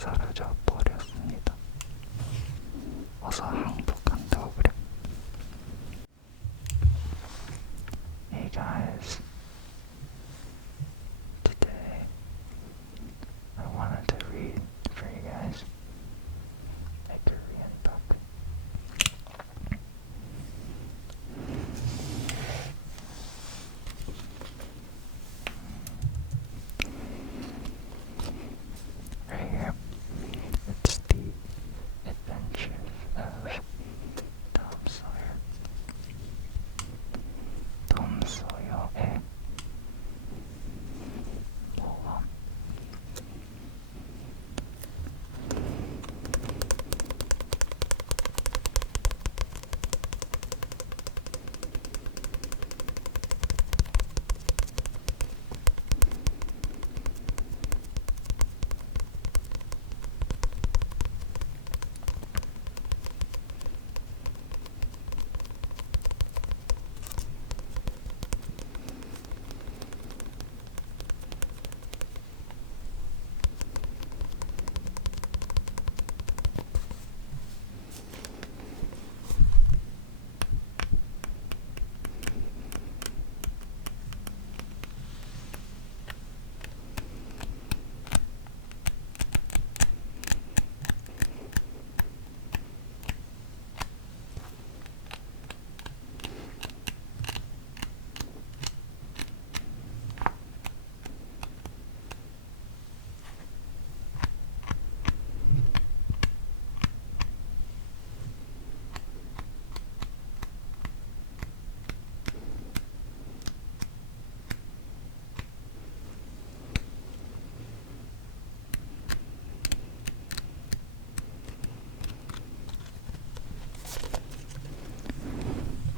사라져 버렸습니다. 어서 항복한다고 그래. Hey guys, today I wanted to read for you guys a Korean book. Right here, it's the Adventures of Tom Sawyer. 톰 소여의 모험.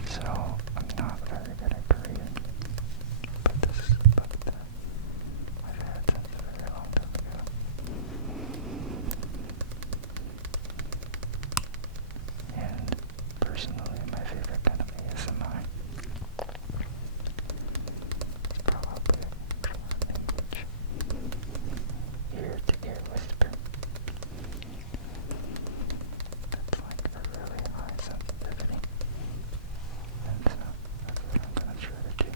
So, I'm not very good at Korean, but this is a book that I've had since a very long time ago. And personally, my favorite kind of ASMR is probably language, ear-to-ear whisper. That's like a really high sensitivity. And so that's what I'm gonna try to do.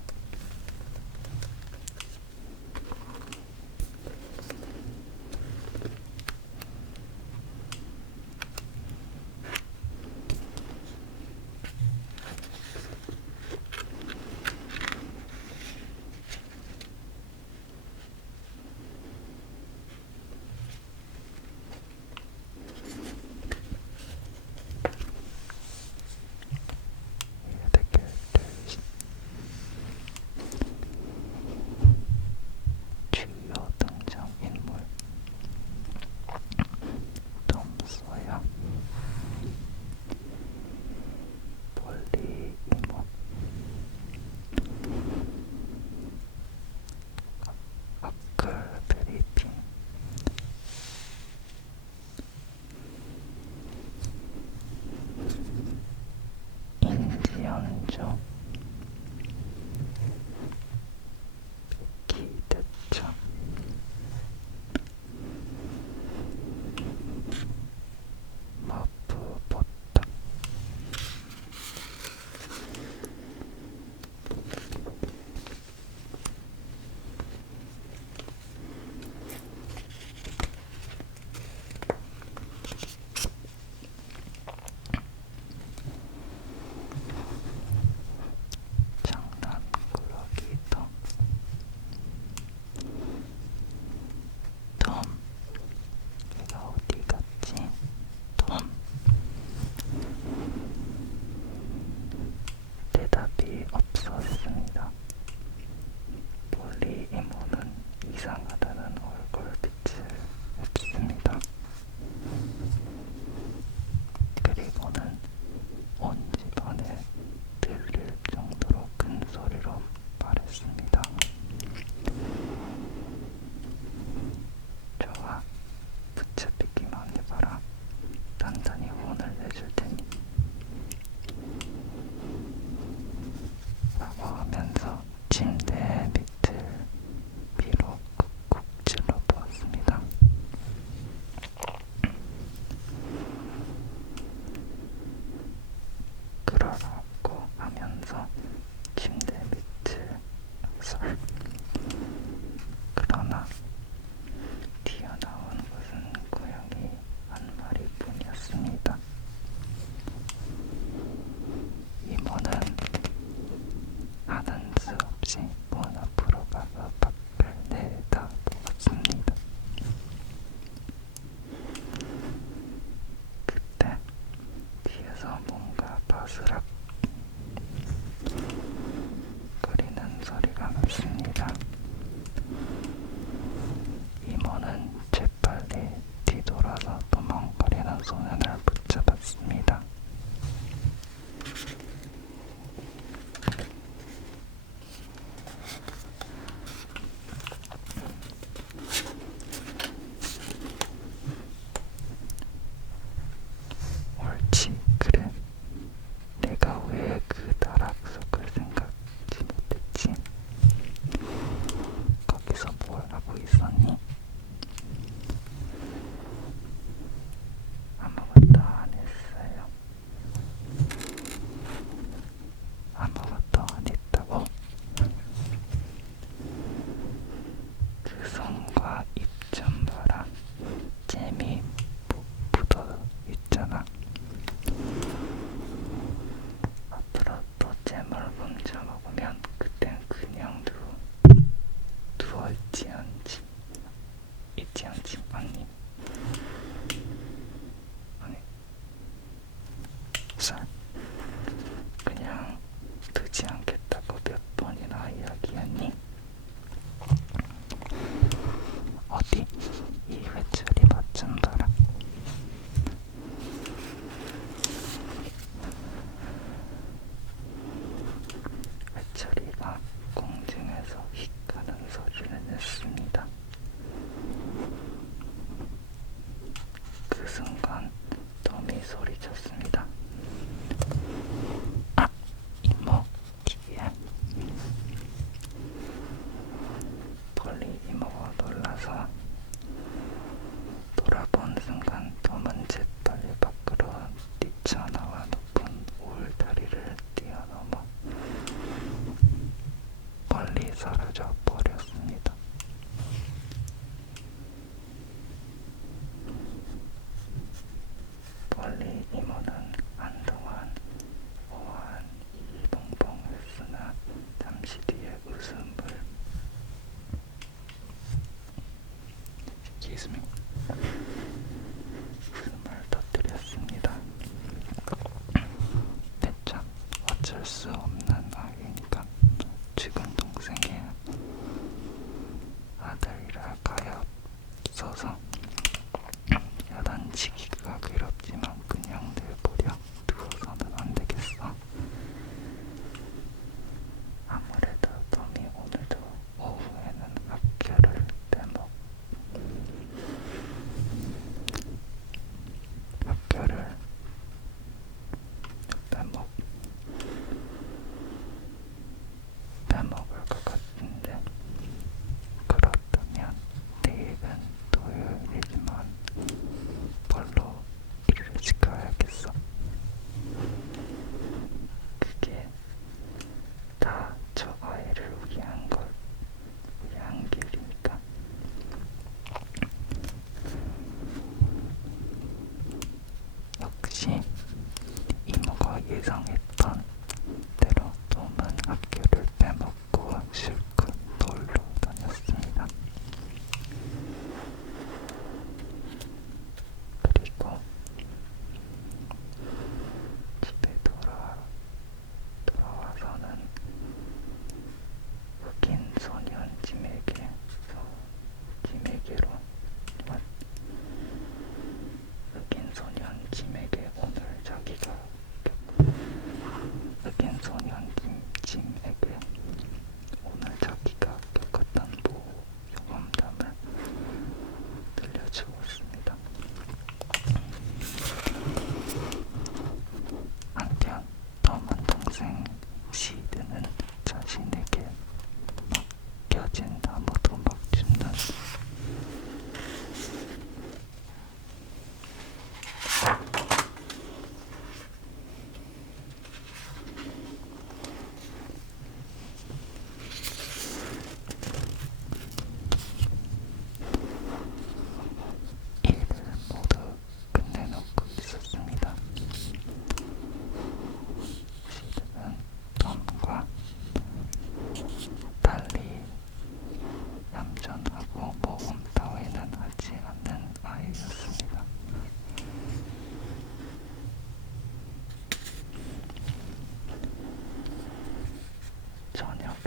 Here are the characters. 주요 등장인물 톰 소여, 폴리 이모, 허클베리핀, 인지연조, 기대차, 머프보타, 장난꾸러기 톰, 톰, 얘가 어디 갔지? 톰. 대답이 없었습니다. 폴리 이모는 이상하다는 얼굴빛을 했습니다. 그리고는 온 집안에 들릴 정도로 큰 소리로 말했습니다. 좋아, 붙잡히기만 해봐라. 단단히 혼을 내줄 테니. 라고 하면서 침대 밑을 위로 쿡쿡 썰. 그러나 튀어나온 것은 고양이 한 마리뿐이었습니다. 이모는 하는 수 없이 문 앞으로 가서 밖을 내다보았습니다. 그때 뒤에서 뭔가 바스락 거리는 소리가 났습니다. 이모는 재빨리 뒤돌아서 도망가려는 소년을 붙잡았습니다. 옳지, 그래. 내가 왜 그 나락 속을 생각지 못했지? 거기서 뭘 하고 있었니? 아무것도 안 했어요. 아무것도 안 했다고? 그 손과 입 좀 봐라. 잼이 묻어 있잖아. 앞으로 또 잼을 훔쳐 먹으면 그땐 그냥 누워있지 않지. 있지 않지, 아니. 쌀. 그냥 두지 않겠다고 몇 번이나 이야기했니? 어디? 이 회초리 맛 좀 봐라. 회초리가 공중에서 휙 가는 소리를 냈습니다. 그 순간 톰이 소리쳤습니다. 아! 이모, 뒤에. 폴리 이모가 놀라서 돌아본 순간 톰은 재빨리 밖으로 뛰쳐나와 높은 울다리를 뛰어넘어 멀리 사라져 버렸습니다. 폴리 이모는 한동안 오한 이봉봉했으나 잠시 뒤에 웃음을 터뜨렸습니다. 대참 어쩔 수 없는 아이니까 죽은 동생의 아들이라 가엾어서 야단치기가 괴롭지만 그냥 내버려 두어서는 안 되겠어. 아무래도 톰이 오늘도 오후에는 학교를 빼먹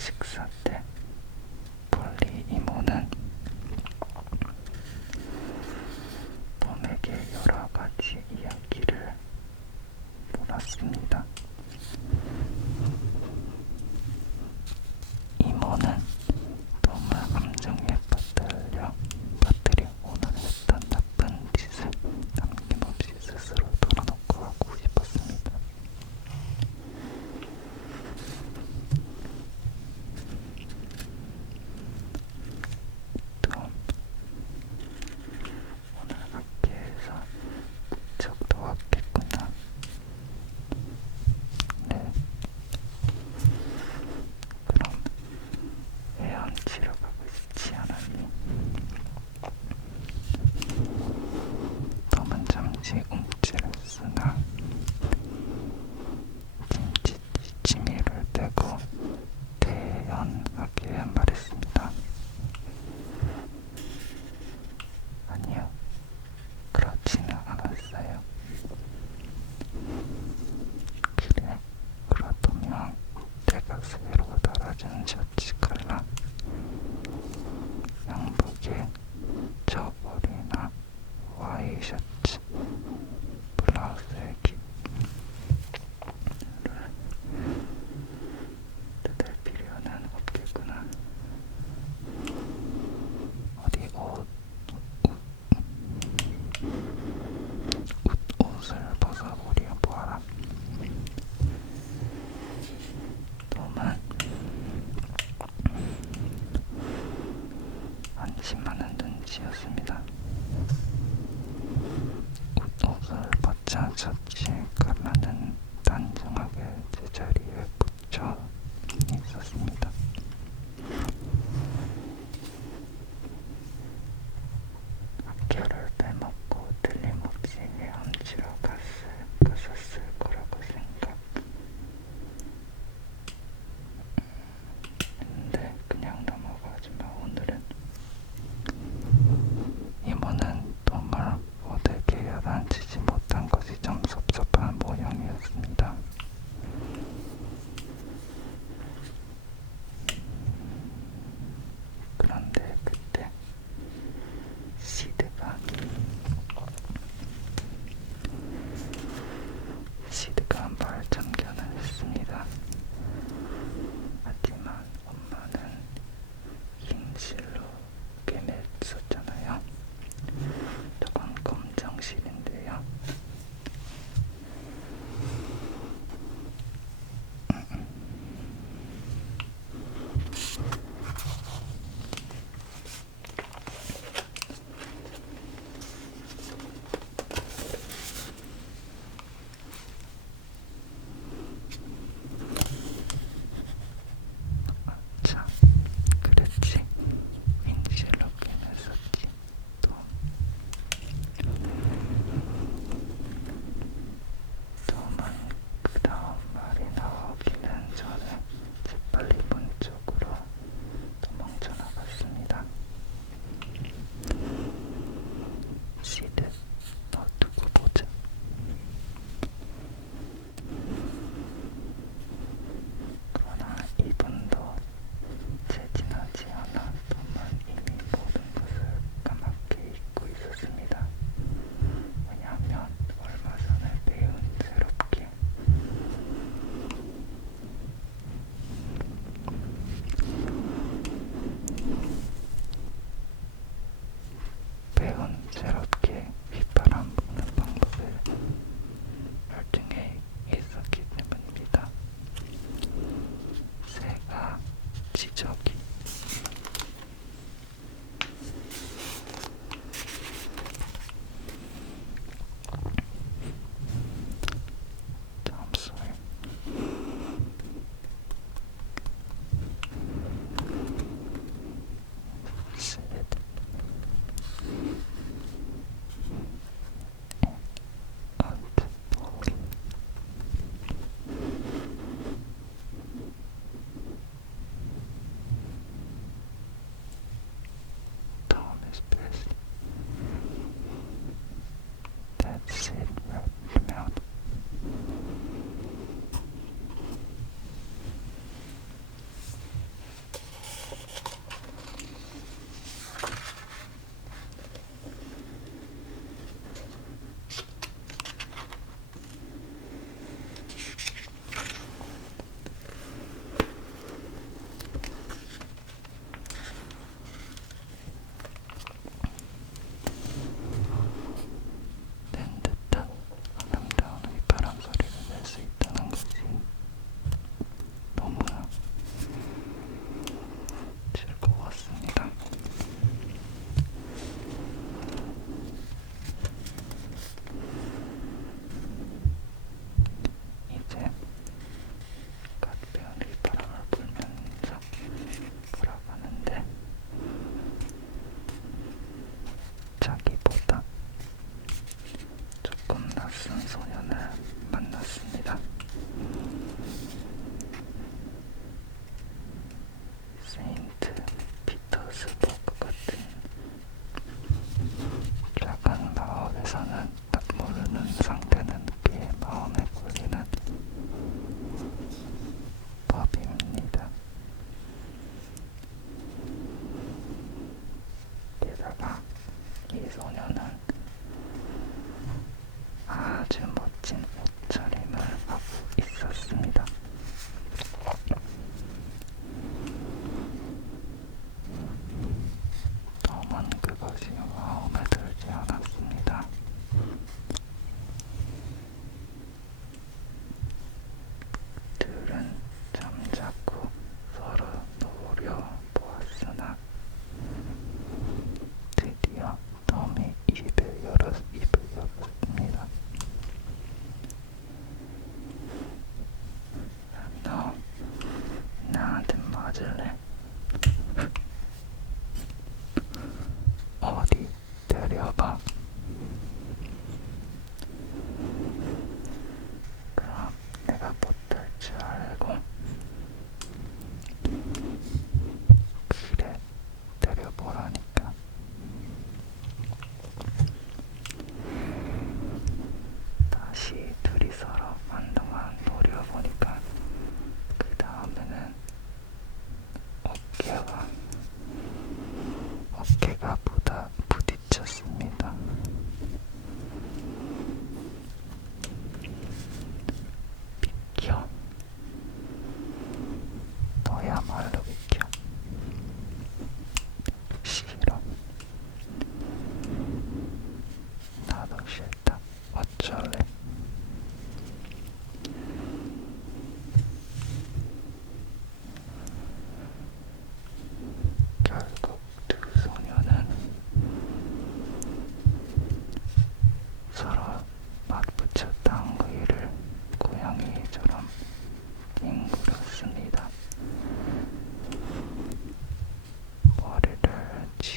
식사 때 폴리 이모는 톰에게 여러 가지 이야기를 물었습니다. 이모는 톰을 감정에 빠뜨려 오늘 했던 나쁜 짓을 남김없이 스스로 털어놓고 하고 싶었습니다. 톰, 오늘 학교에서 무척 더웠겠구나. 네. 그럼 헤엄치러 가고 싶지 않았니? 톰은 잠시 움찔했으나 침미를 떼고 대연하게 말했습니다. 아니요, 그렇지는 않았어요. 그래, 그렇다면 내가 새로 달아준 셔츠 컬러, 양복에 저고리나 와이셔츠, 블라우스에 뜯을 필요는 없겠구나. 어디 옷을 벗어보려 보아라. 톰은 안심하는 눈치였습니다. 옷을 벗자 셔츠의 컬러는 단정하게 제자리에 붙여 있었습니다. 학교를 빼먹고 틀림없이 헤엄치러 갔었을 거라고 생각했는데 그냥 넘어가지만 오늘은 이모는 톰을 모두에게 야단치지 못한 것이 좀 섭섭한 모양이었습니다.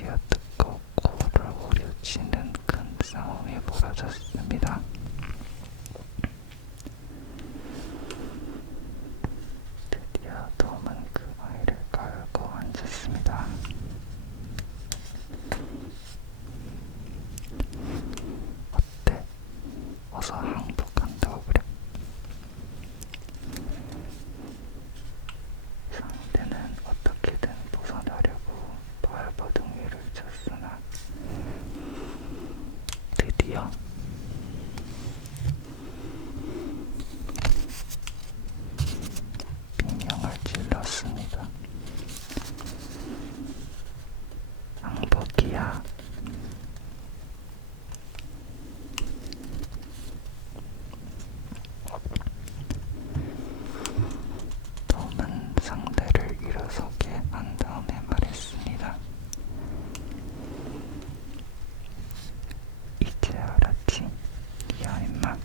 쥐어뜯고 코를 후려치는 큰 싸움이 벌어졌습니다. 드디어 톰은 그 아이를 깔고 앉았습니다. 어때? 어서 항복한다고 그래. 상대는 어떻게든 벗어나려고 발버둥이를 쳤으나 드디어 비명을 질렀습니다. 항복이야. 톰은 상대를 일어서게 한 다음에 말했습니다. 이제 알았지? 야 임마.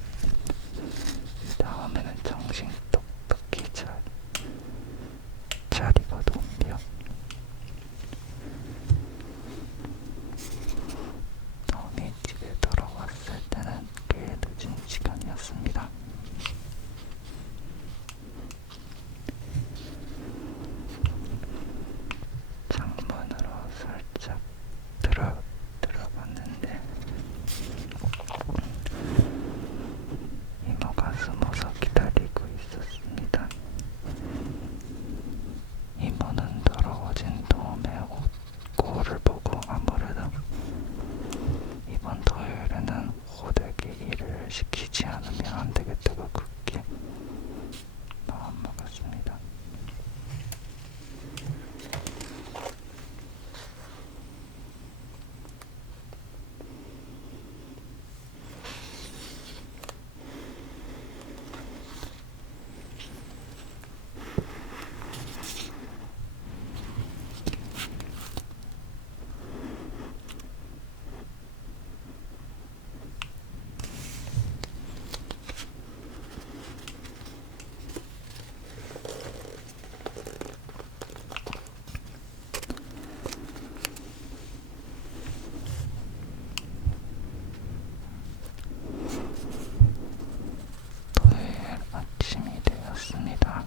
다음에는 정신 똑똑히 차리고 덤벼. 톰이 집에 돌아왔을 때는 꽤 늦은 시간이었습니다. 창문으로 살짝 들어봤는데 이모가 숨어서 기다리고 있었습니다. 이모는 더러워진 톰의 꼴을 보고 아무래도 이번 토요일에는 호되게 일을 시키지 않으면 안 되겠다고 굳게 마음먹었습니다. 토요일 아침이 되었습니다.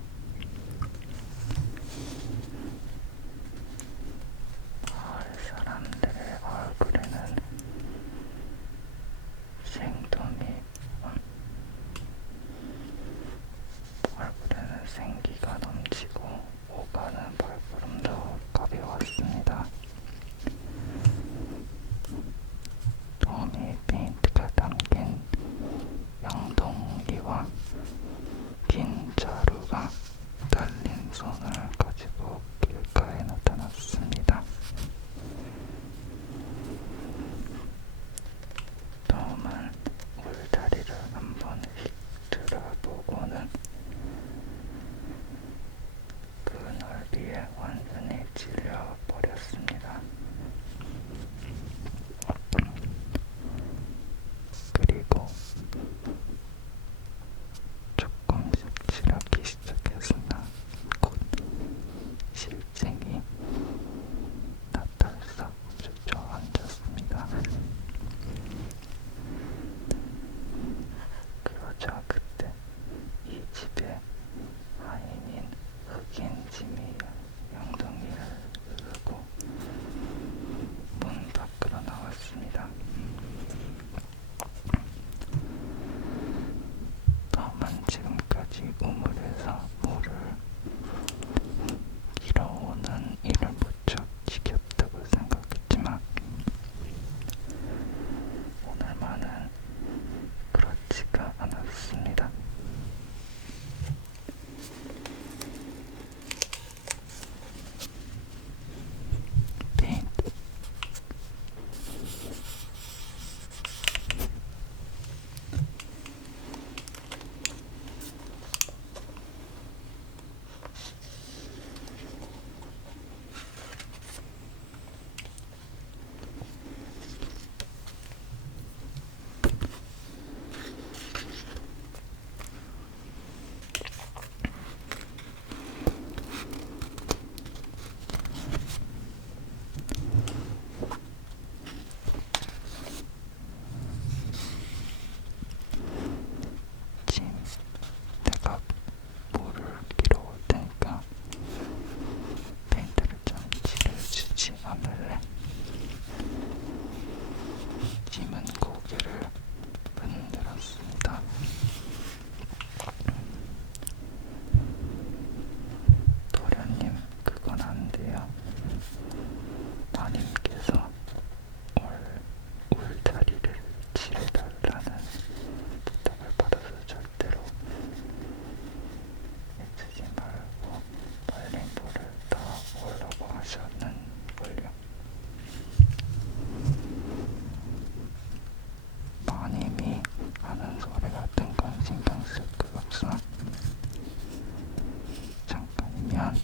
마을 사람들의 얼굴에는 생기가 넘치고 오가는 발걸음도 가벼웠습니다. 톰이 페인트가 담긴 양동이와 긴 자루가 달린 손을 가지고 길가에 나타났습니다. 톰은 울다리를 한번 휙 들어보고는 그 넓이에 완전히 질려버렸습니다. 그리고 조금씩 지르기 시작했으나 곧 실증이 나타나서 주저앉았습니다. 그러자 그때 이 집의 하인인 흑인 짐이 양동이를 흐르고 주지 않을래? 짐은 고개를 흔들었습니다. 도련님, 그건 안 돼요. 마님께서 울타리를 칠해달라는 부탁을 받아서 절대로 애쓰지 말고 빨리 물을 더 오려고 하셨는걸요. 마님이 하는 소리 같은 건 신경 쓸 것 없어. 잠깐이면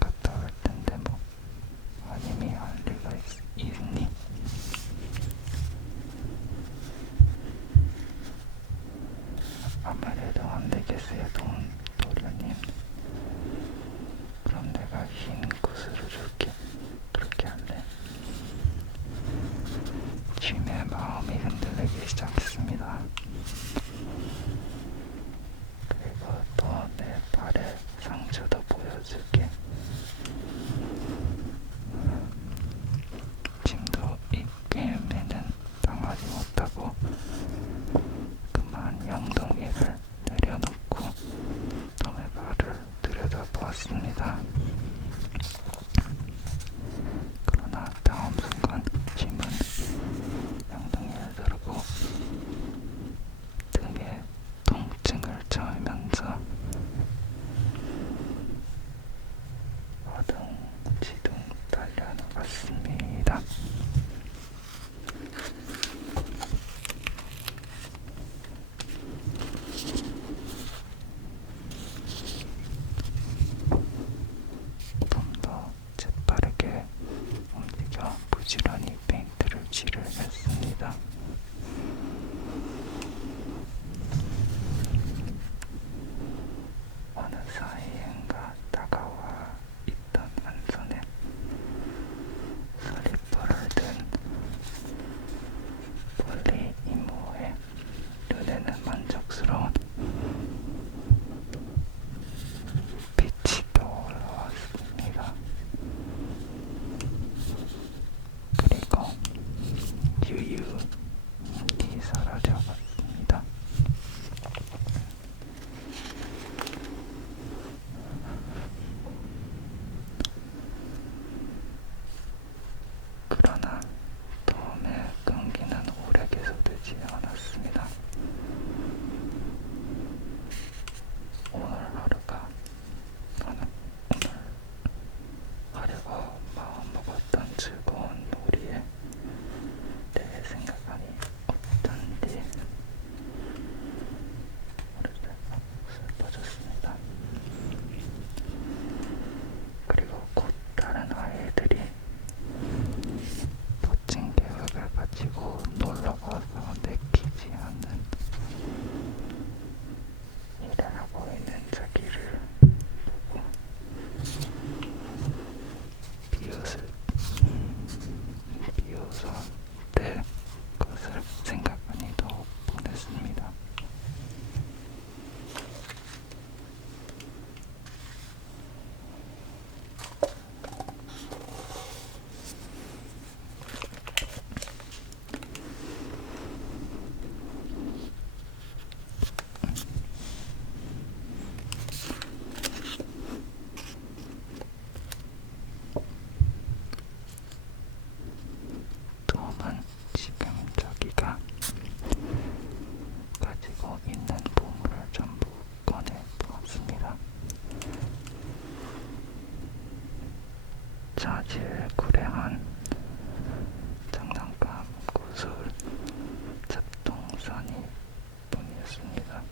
갔다 올 텐데 뭐 마님이 할 리가 있니? 아무래도 안 되겠어요, 도련님. 그럼 내가 흰 구슬을 줄게. 그렇게 할래? 짐의 마음이 흔들리기 시작했습니다. 그리고 또 내 발에 상처도 보여줄게. 짐도 이 게임에는 당하지 못하고 그만 영동이를 내려놓고 놈의 발을 들여다보았습니다. 그러나 다음 순간 짐은 영동이를 들고 등에 통증을 처하면서 어둥지둥 달려나갔습니다. 좀 더 재빠르게 움직여 부지런히 페인트를 칠했습니다. 어느 사이엔가 다가와 있던 한 손에 서리포를 든 폴리 이모의 눈에는 만족스러운 빛이 떠올라왔습니다. 그리고 유유히 사라져갔습니다. 그러나 톰의 끈기는 오래 계속되지 않았습니다. 오늘 하려고 마음먹었던 즐거운 놀이에 대해 생각하니 어쩐지 슬퍼졌습니다. 그리고 곧 다른 아이들이 멋진 계획을 가지고 놀러가서 내키지 않는 일을 하고 있는 자기를 보고 비웃어 될 것을 생각하니 더욱 분했습니다. 톰은 지금 자기가 가지고 있는 보물을 전부 꺼내 보았습니다. 자질구레한 장난감 구슬 잡동사니 뿐이었습니다.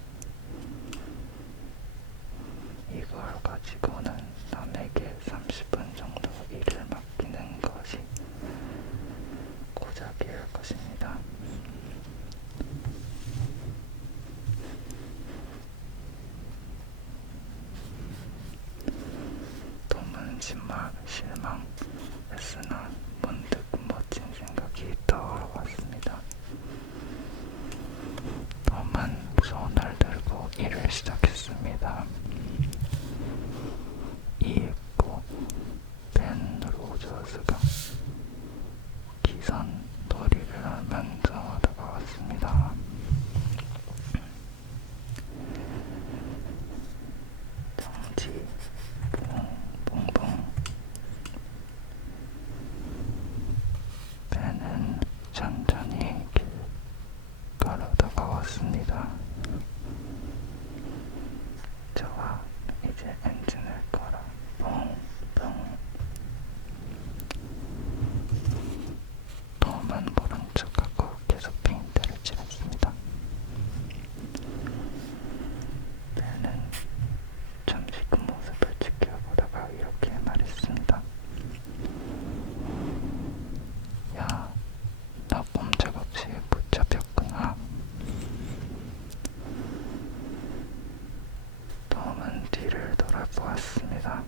이걸 가지고는 남에게 30분 정도 일을 맡기는 것이 고작일 것입니다. 톰은 정말 실망했으나 문득 멋진 생각이 떠올랐습니다. 톰은 손을 들고 일을 시작했습니다. 이 예쁘고 벤 로저스가 시선 놀이를 하면서 다가왔습니다. 정지, 붕붕붕. 배는 천천히 길가로 다가왔습니다. 저와 이제 엔진을 걸어 붕붕. 톰은 모른 척하고 계속 페인트를 칠했습니다. 배는 잠시 그 모습을 지켜보다가 이렇게 말했습니다. 야, 나 꼼짝없이 붙잡혔구나. 톰은 뒤를 돌아보았습니다.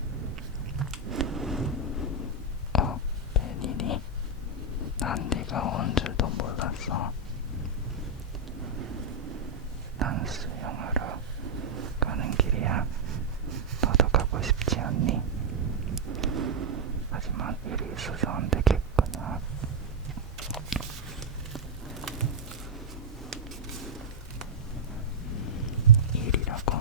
벤이니? 난 네가 온 줄도 몰랐어. 난 수영하러 가는 길이야. 너도 가고 싶지 않니? 하지만 일이 있어서 안 되겠구나. 일이라고?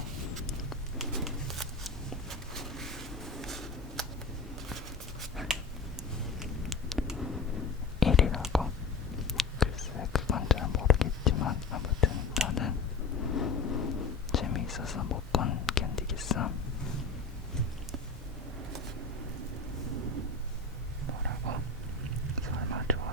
일이라고? 글쎄, 그건 잘 모르겠지만 아무튼 나는 재미있어서 못 견디겠어. 뭐라고? 설마 좋아?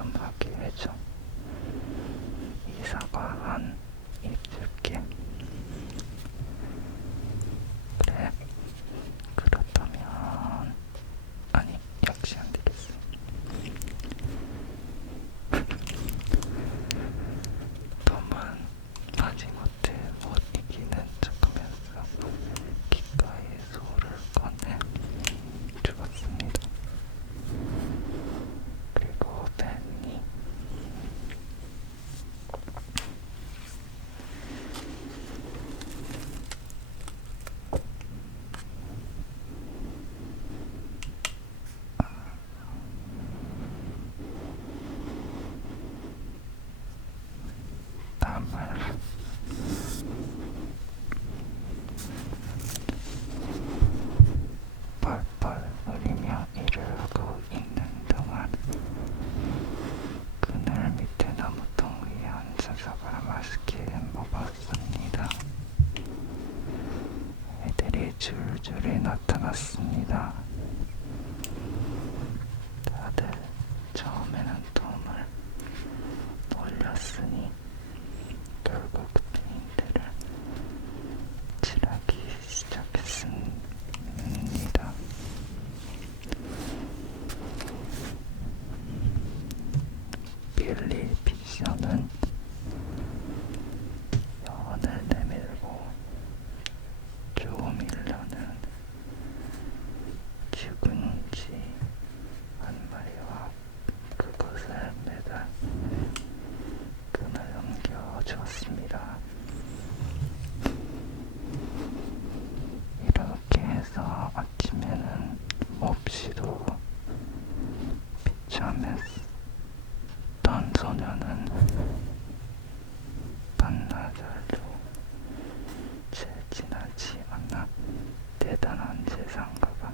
좀 하게 해줘. 이 사과 한 입 줄게. 그래. 그렇다면 아니 역시 안 되겠어. 톰은 마지못해 못 이기는 척하면서 귓가에 소를 꺼내 주었습니다. 그리고 벤이 땀을 펄펄 흘리며 일을 하고 있는 동안 그늘 밑에 나무통 위에 앉아서 맛있게 먹었습니다. 애들이 줄줄이 나타났습니다. 다들 처음에는 톰을 놀렸으니 결국 페인트를 칠하기 시작했습니다. 빌리 피셔는 연을 내밀고 조밀러는 죽은 쥐 한 마리와 그것을 매달 끈을 넘겨주었습니다. 이렇게 해서 아침에는 몹시도 비참했던 소녀는 반나절도 채 지나지 않아 대단한 재산가가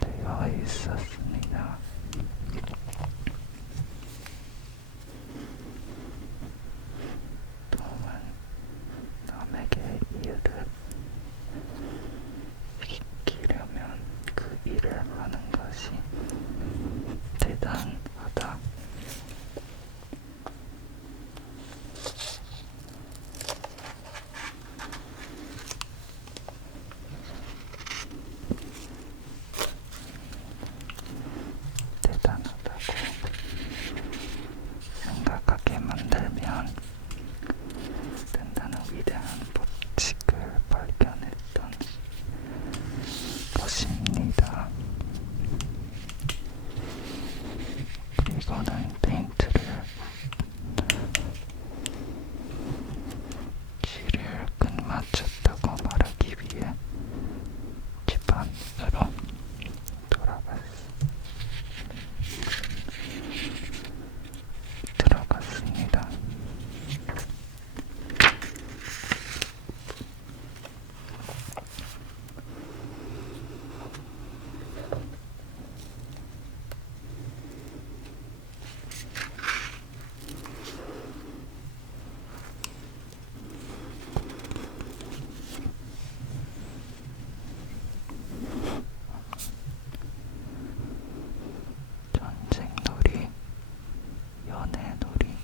되어 있었습니다. 톰은 남에게 일을 시키려면 그 일을 하는 것이 대단하다. 대단하다고 생각하게 만들면 된다는 위대한 법칙을 발견했던 것입니다. 이거는 페인트를 쥐를 끝마쳤다고 말하기 위해 집 안으로 들어갔습니다. 전쟁놀이, 연애놀이,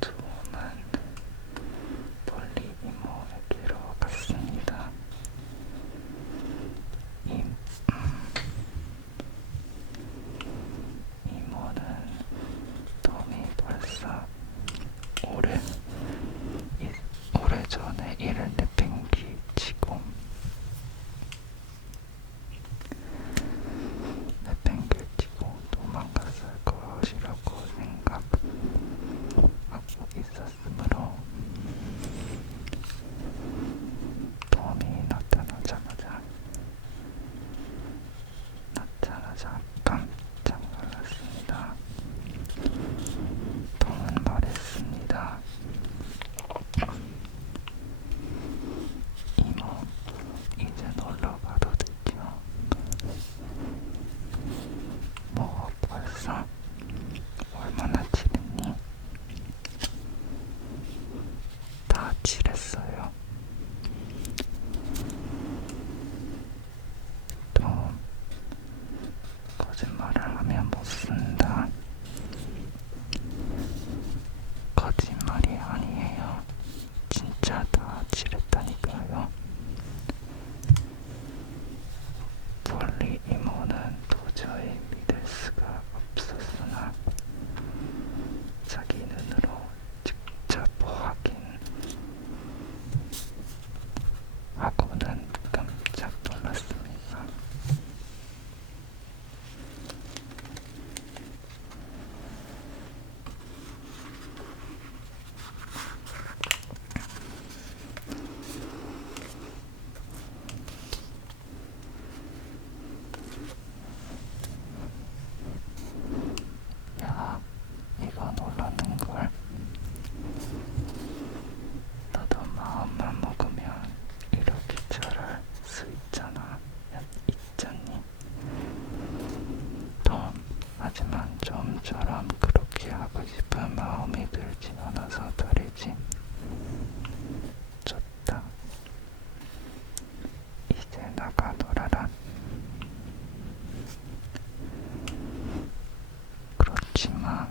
톰은 폴리 이모에게로 갔습니다. 이모는 톰이 벌써 오래전에 이를 내팽개치고 도망갔을 것이라고 생각하고 있었으므로 톰이 나타나자마자 깜짝 놀랐습니다. 톰은 말했습니다. 이모, 이제 놀러 가도 되죠? 뭐 벌써 지금처럼 그렇게 하고 싶은 마음이 들지 않아서 다르지. 좋다. 이제 나가 놀아라. 그렇지만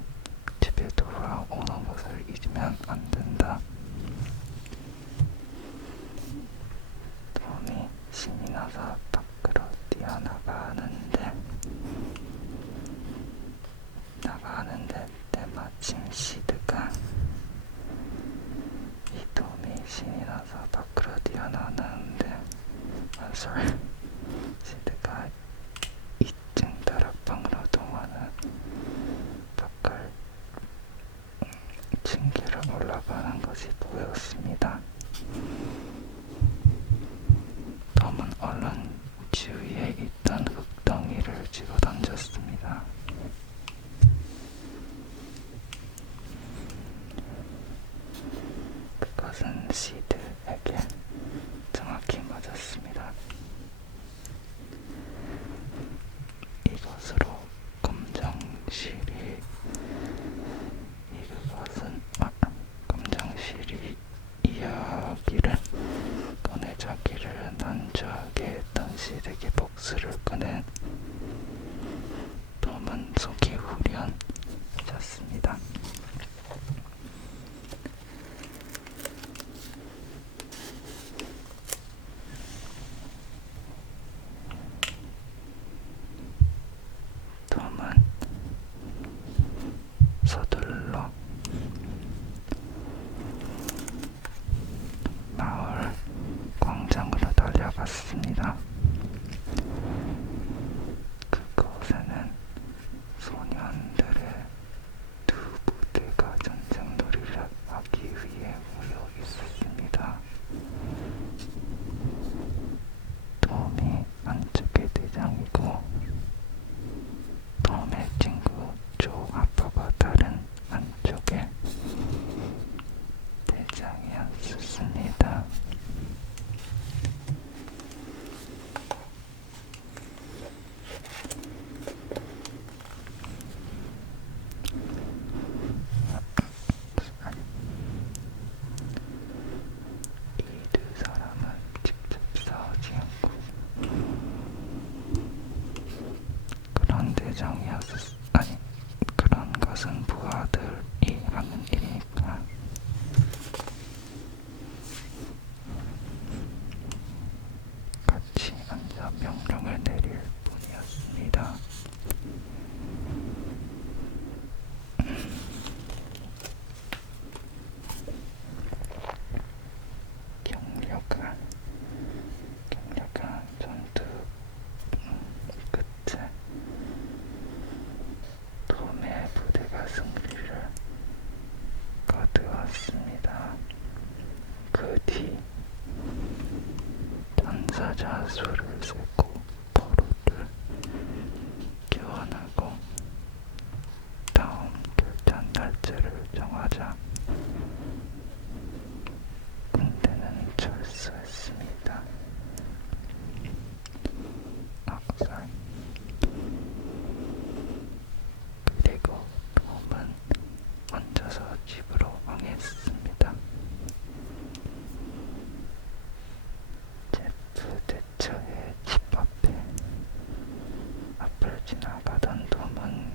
집에 돌아오는 것을 잊으면 안 된다. 톰이 신이 나서 밖으로 뛰어나가는데 때마침 시드가 이 톰이 신이 나서 밖으로 뛰어나가는데 시드가 2층 다락방으로 통하는 바깥 층계를 올라가는 것이 보였습니다. 톰은 얼른 주위에 있던 흙덩이를 집어던졌습니다. 그것은 시드에게 정확히 맞았습니다. 이것으로 검정실이 이야기를 꺼내자기를 난처하게 했던 시드에게 복수를 꺼낸 톰은 속이 후련해졌습니다. 톰은 서둘러 마을 광장으로 달려갔습니다. 그곳에는 소년들의 두 부대가 전쟁놀이를 하기 위해 모여 있었습니다. 톰이 안쪽의 대장이고 톰의 친구 조 아빠가 다른 한쪽에 대장이었습니다. 이 두 사람은 직접 싸우지 않고 그런 것은 부하들이 하는 일이니까. 같이 앉아 명령을 내릴 뿐이었습니다. 격렬한 전투 끝에 톰의 부대가 승리를 거두었습니다. 그 뒤 전사자 수를 세고 포로를 교환하고 다음 결전 날짜를 정하자 군대는 철수했습니다. 그리고 톰은 혼자서 집으로 향했습니다. 제프 대처의 집 앞을 지나가던 톰은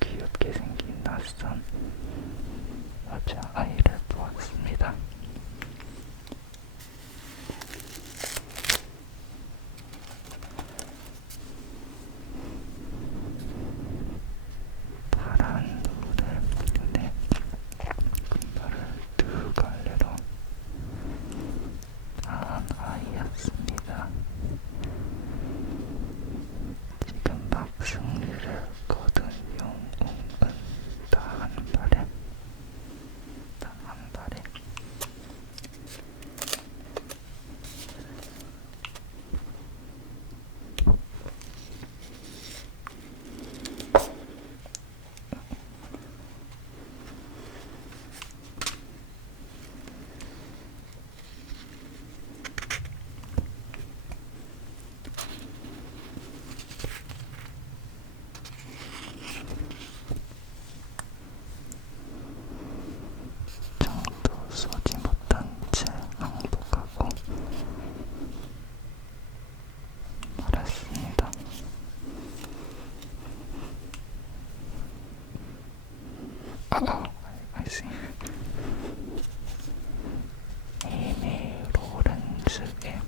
귀엽게 생긴 낯선 여자아이를 보았습니다. 파란 눈에 금발을 두 갈래로 한 아이였습니다. 지금 막 승리를 거둔 영웅은 단 한 발에 I see. 이미 로렌즈의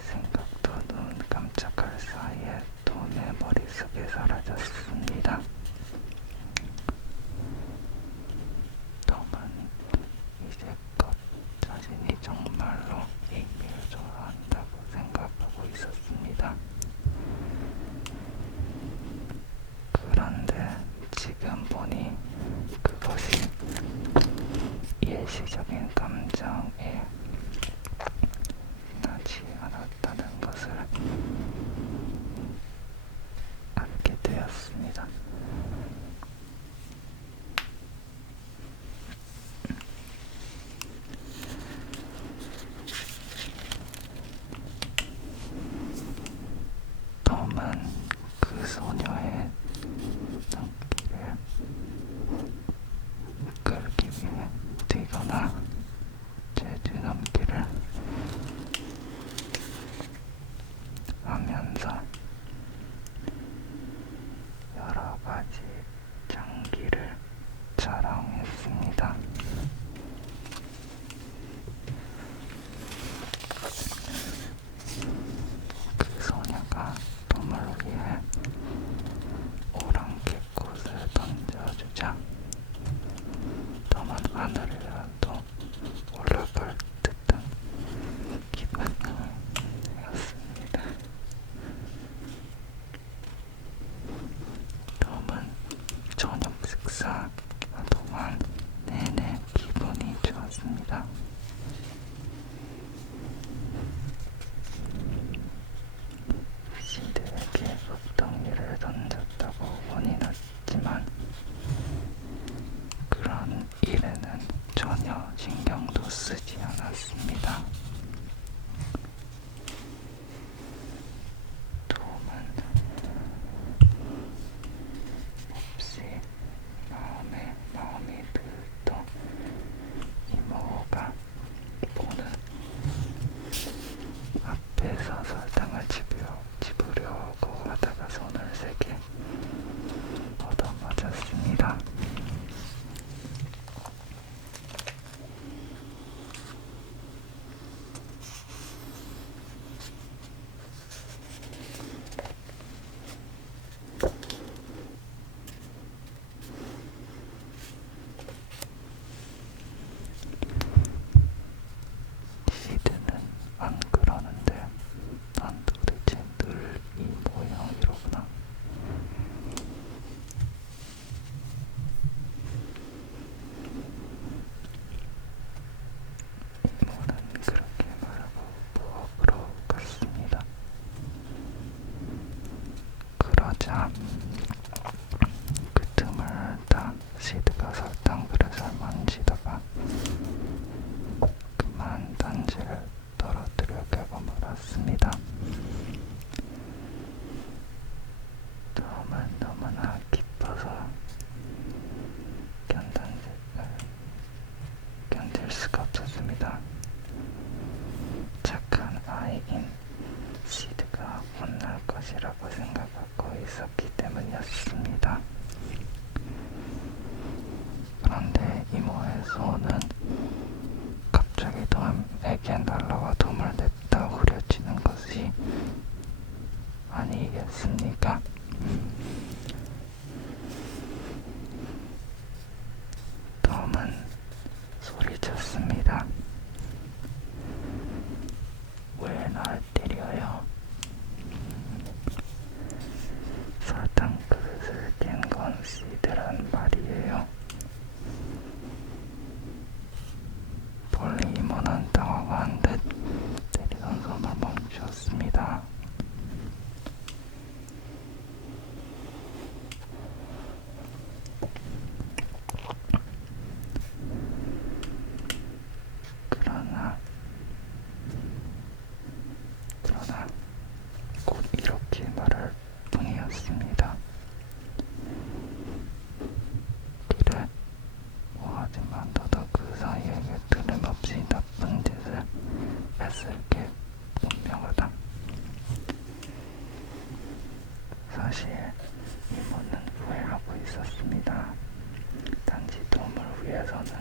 생각도 눈 깜짝할 사이에 톰의 머릿속에 사라졌습니다. 톰은 이제껏 자신이 정말로 에이미를 좋아한다고 생각하고 있었습니다. 그런데 지금 보니 그것이 일시적인 감정에 나지 않았다는 것을 알게 되었습니다. 톰은 그 소녀의 눈길을 끌기 위해 뛰거나 제 뒤넘기를 하면서 여러 가지 장기를 자랑했습니다. 그 소녀가 톰을 위해 오랑캐꽃을 던져주자 톰은 하늘이라도 올라갈 듯한 기분이었습니다. 톰은 저녁 식사 동안 내내 기분이 좋았습니다. 시드에게 흙덩이를 던졌다고 혼이 났지만 그런 일에는 전혀 신경도 쓰지 않았습니다. 톰은 몹시 마음이 들던 이모가 보는 앞에서 설탕을 집으려고 하다가 손을 세게 얻어맞았습니다. 시드는 안 그러는데 난 도대체 늘 이 모양이로구나. 이모는 그렇게 말하고 부엌으로 갔습니다. 그러자 그 틈을 타 시드가 설탕 그릇을 만지다가 그만 단지를 떨어뜨려 깨고 말았습니다. 톰은 너무나 기뻐서 견딜 수가 없었습니다. 착한 아이인 시드가 혼날 것이라고 생각하고 있었기 때문이었습니다. 그런데 이모의 손은 갑자기 톰에게 날라와 톰을 냈다 후려치는 것이 아니겠습니까? 톰은 소리쳤습니다. 왜 날 때려요? 설탕 그릇을 깬 건 시드란 말이에요. 볼리 이모는 당황한 듯 때리던 손을 멈추었습니다. 그러나 곧 이렇게 말할 뿐이었습니다. 그래, 하지만 너도 그 사이에 틀림없이 나쁜 짓을 했을 게 분명하다. 사실 이모는 후회하고 있었습니다. 단지 도움을 위해서는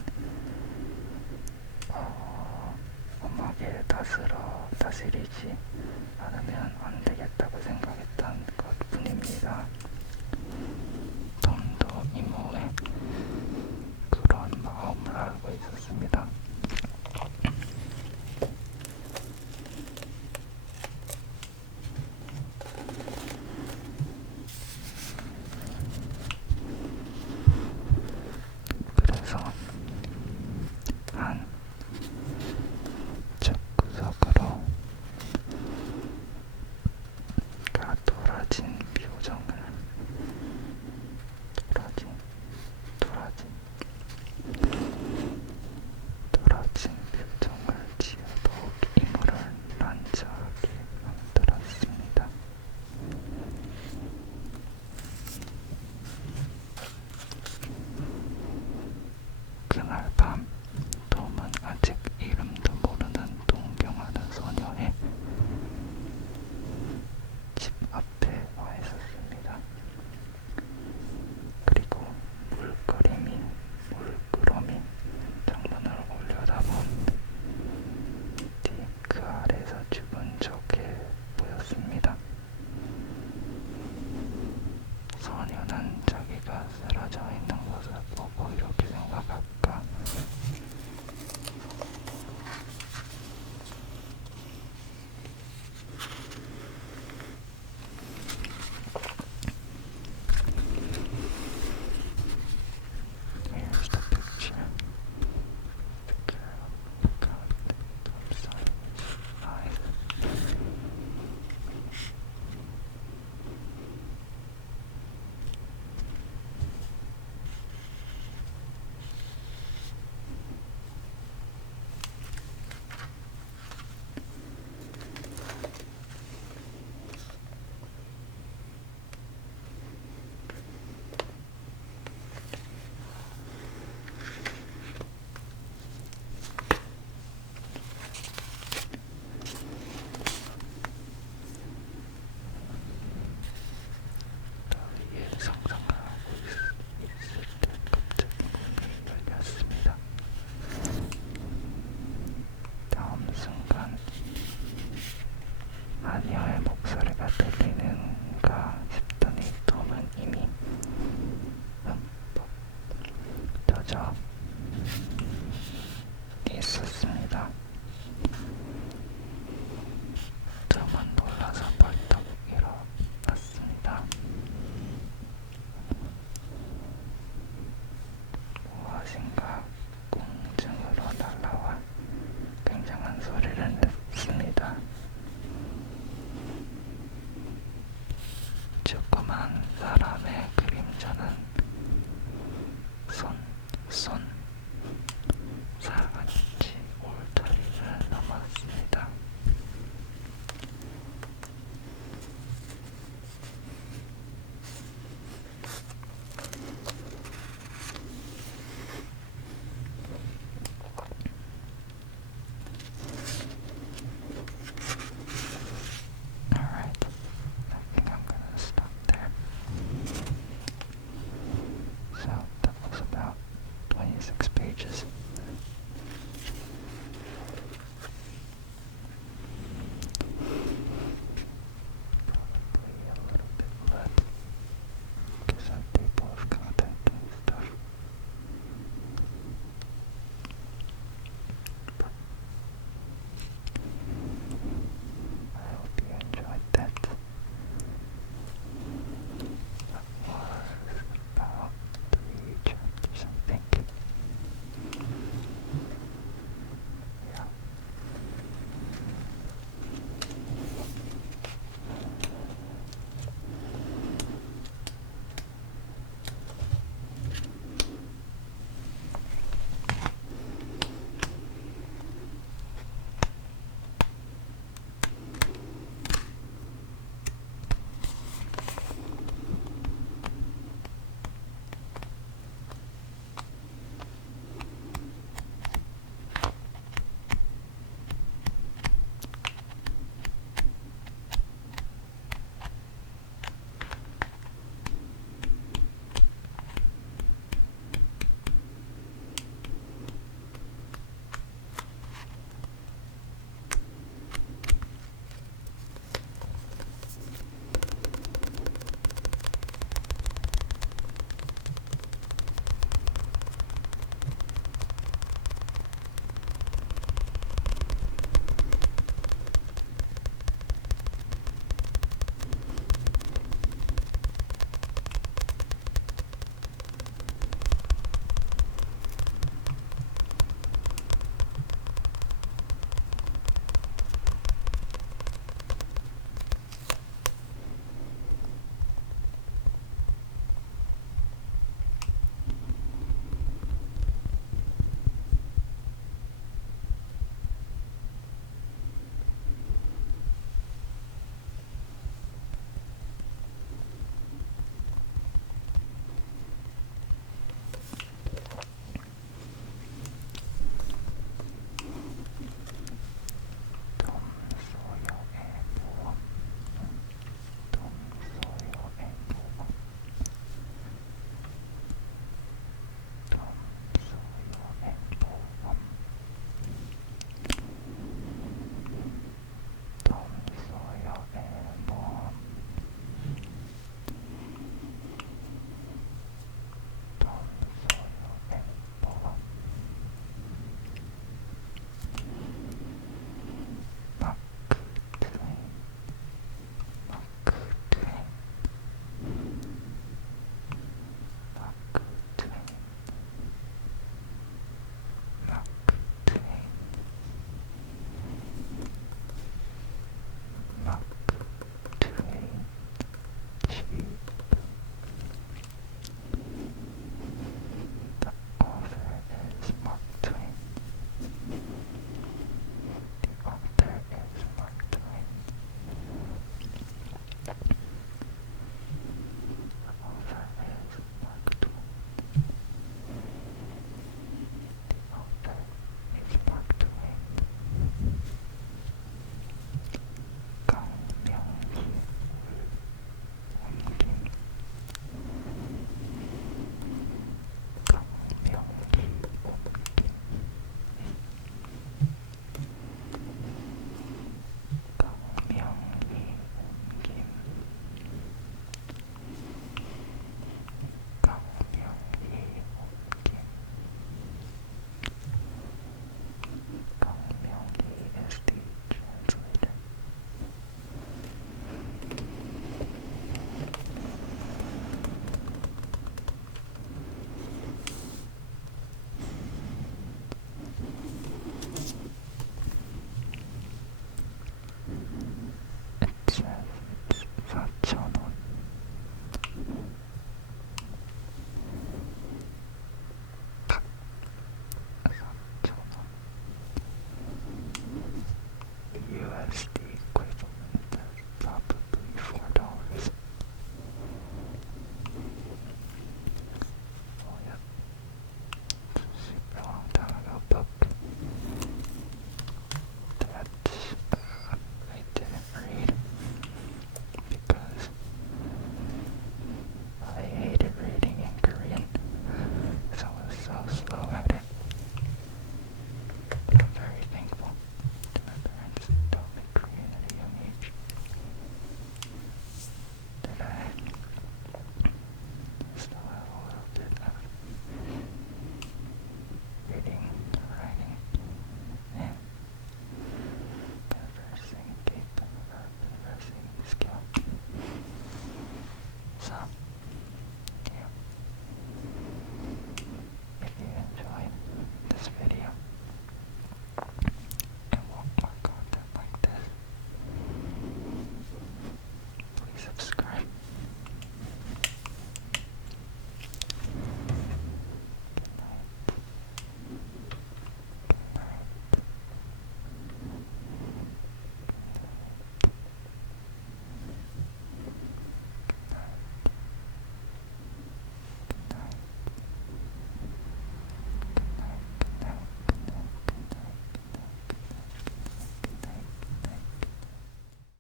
엄하게 다스리지 않으면 안 되겠다고 생각했던 것 뿐입니다. 톰도 이모의 그런 마음을 알고 있었습니다. 그래서 한 책구석으로 돌아진 표정을 지어 더욱 이물을 난처하게 만들었습니다. 그날 밤 톰은 아직 이름도 모르는 동경하는 소녀의 집 앞에 와 있었습니다. 그리고 물끄러미 창문을 올려다본 뒤 그 아래에서 죽은 척해 보였습니다. 소녀는 자기가 쓰러져 있는 것을 보고 이렇게 생각할까? Here's the picture. The girl got upside eyes. 더위에 상상을 하고 있을 때 갑자기 문이 열렸습니다. 다음 순간 아니어의 목소리가 들리는가 싶더니 톰은 이미 흠뻑 젖어 있었습니다. 톰은 놀라서 벌떡 일어났습니다. 무엇인가 공중으로 날아와 굉장한 소리를 냈습니다. 조그만 사람의 그림자는 손